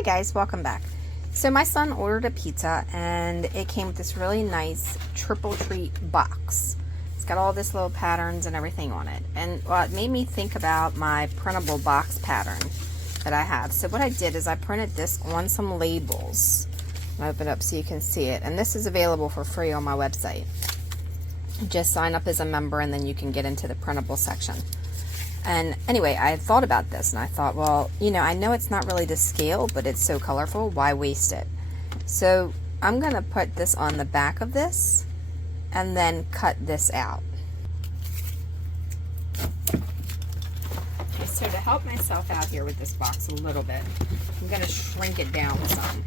Hi guys, welcome back. So my son ordered a pizza and it came with this really nice triple treat box. It's got all this little patterns and everything on it. And well, it made me think about my printable box pattern that I have. So what I did is I printed this on some labels. I'll open it up so you can see it. And this is available for free on my website. Just sign up as a member and then you can get into the printable section. And anyway, I had thought about this and I thought, well, you know, I know it's not really to scale, but it's so colorful, why waste it? So I'm going to put this on the back of this and then cut this out. Okay, so to help myself out here with this box a little bit, I'm going to shrink it down some.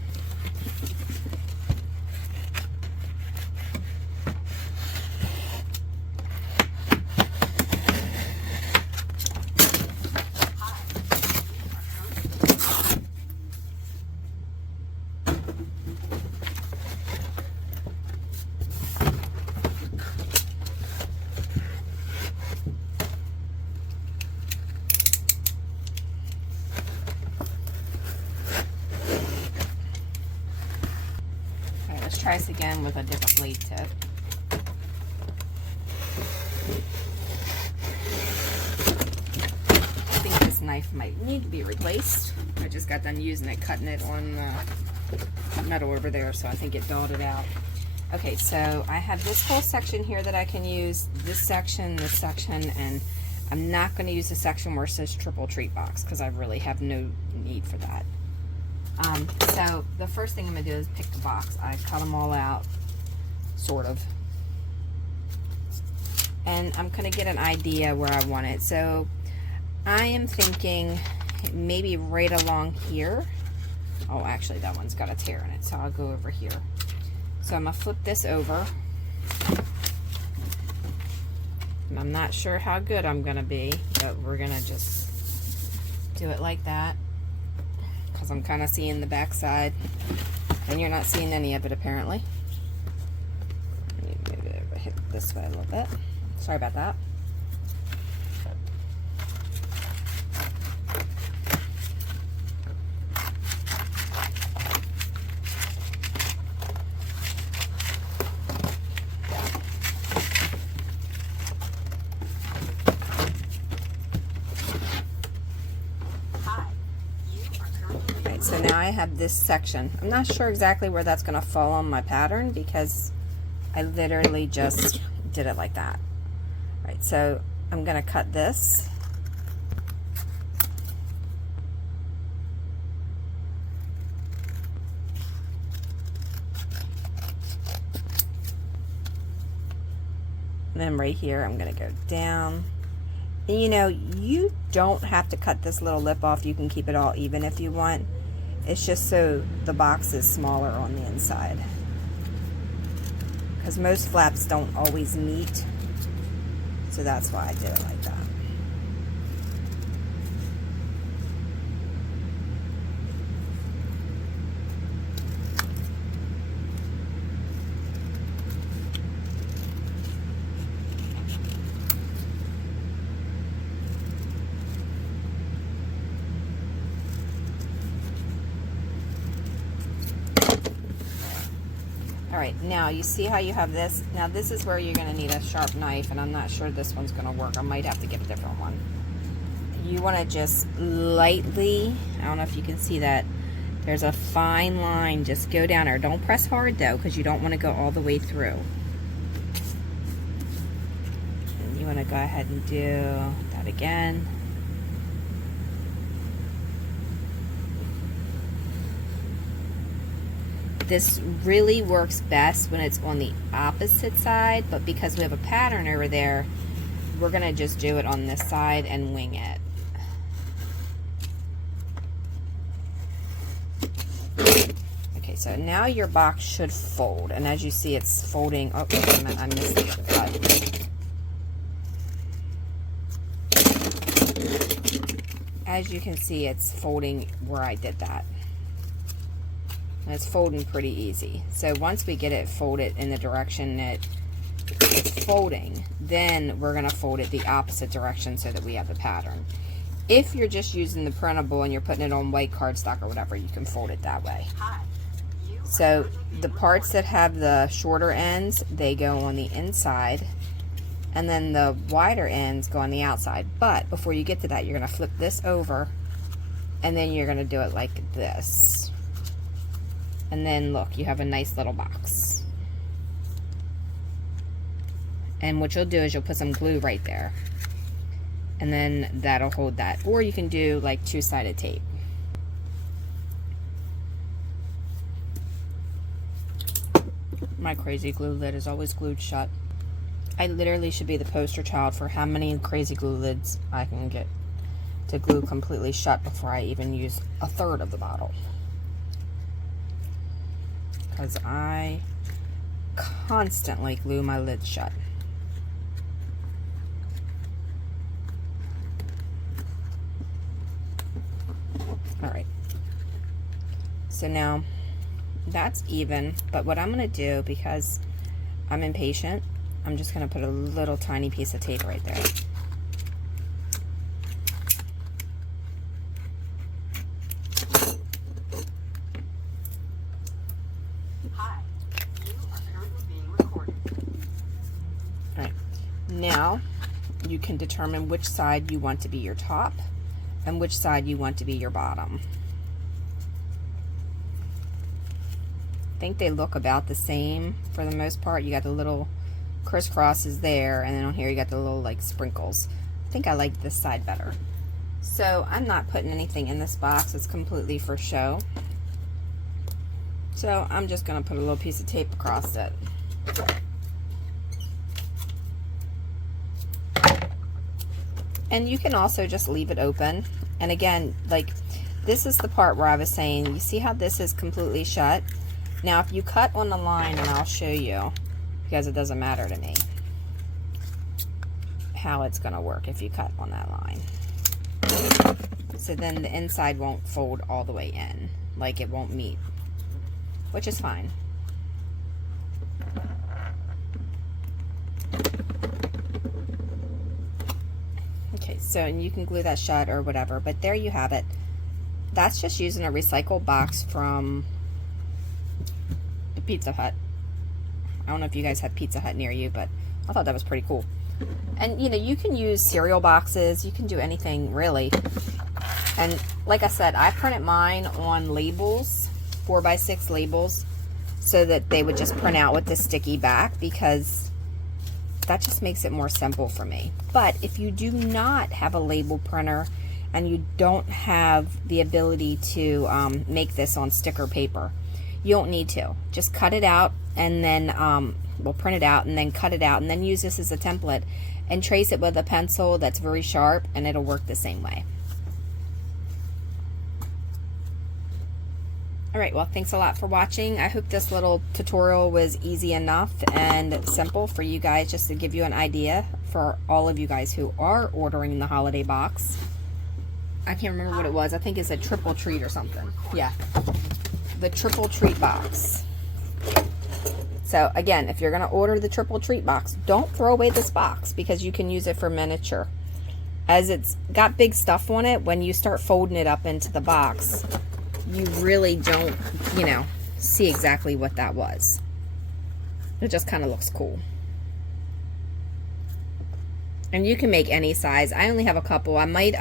Let's try this again with a different blade tip. I think this knife might need to be replaced. I just got done using it, cutting it on the metal over there, so I think it dulled it out. Okay, so I have this whole section here that I can use, this section, and I'm not going to use the section where it says triple treat box because I really have no need for that. So the first thing I'm going to do is pick the box. I cut them all out, sort of. And I'm going to get an idea where I want it. So I am thinking maybe right along here. Oh, actually that one's got a tear in it, so I'll go over here. So I'm going to flip this over. And I'm not sure how good I'm going to be, but we're going to just do it like that. Because I'm kind of seeing the back side, and you're not seeing any of it apparently. Maybe hit this way a little bit. Sorry about that. So now I have this section. I'm not sure exactly where that's going to fall on my pattern because I literally just did it like that. All right, so I'm going to cut this. And then right here, I'm going to go down. And you know, you don't have to cut this little lip off. You can keep it all even if you want. It's just so the box is smaller on the inside. Because most flaps don't always meet. So that's why I did it like that. Alright, now you see how you have this? Now this is where you're going to need a sharp knife, and I'm not sure this one's going to work. I might have to get a different one. You want to just lightly, I don't know if you can see that, there's a fine line, just go down there. Don't press hard though, because you don't want to go all the way through. And you want to go ahead and do that again. This really works best when it's on the opposite side, but because we have a pattern over there, we're going to just do it on this side and wing it. Okay, so now your box should fold, and as you see it's folding. Oh, wait a minute, I missed the other side. As you can see, it's folding where I did that. And it's folding pretty easy. So once we get it folded in the direction that it's folding, then we're going to fold it the opposite direction so that we have the pattern. If you're just using the printable and you're putting it on white cardstock or whatever, you can fold it that way. So the parts that have the shorter ends, they go on the inside, and then the wider ends go on the outside. But before you get to that, you're going to flip this over, and then you're going to do it like this. And then look, you have a nice little box. And what you'll do is you'll put some glue right there, and then that'll hold that. Or you can do like two-sided tape. My crazy glue lid is always glued shut. I literally should be the poster child for how many crazy glue lids I can get to glue completely shut before I even use a third of the bottle. Because I constantly glue my lids shut. Alright. So now that's even, but what I'm going to do, because I'm impatient, I'm just going to put a little tiny piece of tape right there. Hi, you are currently being recorded. All right. Now you can determine which side you want to be your top and which side you want to be your bottom. I think they look about the same for the most part. You got the little crisscrosses there, and then on here you got the little like sprinkles. I think I like this side better. So I'm not putting anything in this box. It's completely for show. So I'm just going to put a little piece of tape across it. And you can also just leave it open. And again, like, this is the part where I was saying, you see how this is completely shut? Now, if you cut on the line, and I'll show you, because it doesn't matter to me how it's going to work if you cut on that line. So then the inside won't fold all the way in, like it won't meet, which is fine. Okay, so, and you can glue that shut or whatever, but there you have it. That's just using a recycled box from the Pizza Hut. I don't know if you guys have Pizza Hut near you, but I thought that was pretty cool. And you know, you can use cereal boxes, you can do anything really. And like I said, I printed mine on labels, 4x6 labels, so that they would just print out with the sticky back, because that just makes it more simple for me. But if you do not have a label printer and you don't have the ability to make this on sticker paper, you don't need to. Just cut it out and then, we'll print it out and then cut it out and then use this as a template and trace it with a pencil that's very sharp, and it'll work the same way. Alright, well, thanks a lot for watching. I hope this little tutorial was easy enough and simple for you guys, just to give you an idea for all of you guys who are ordering the holiday box. I can't remember what it was. I think it's a triple treat or something. Yeah, the triple treat box. So again, if you're going to order the triple treat box, don't throw away this box, because you can use it for miniature. As it's got big stuff on it, when you start folding it up into the box, you really don't, you know, see exactly what that was. It just kind of looks cool. And you can make any size. I only have a couple. I might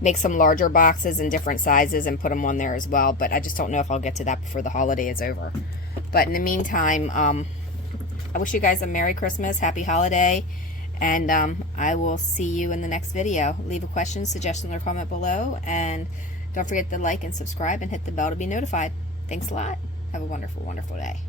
make some larger boxes in different sizes and put them on there as well, but I just don't know if I'll get to that before the holiday is over. But in the meantime, I wish you guys a Merry Christmas, Happy Holiday, and I will see you in the next video. Leave a question, suggestion, or comment below, and don't forget to like and subscribe and hit the bell to be notified. Thanks a lot. Have a wonderful, wonderful day.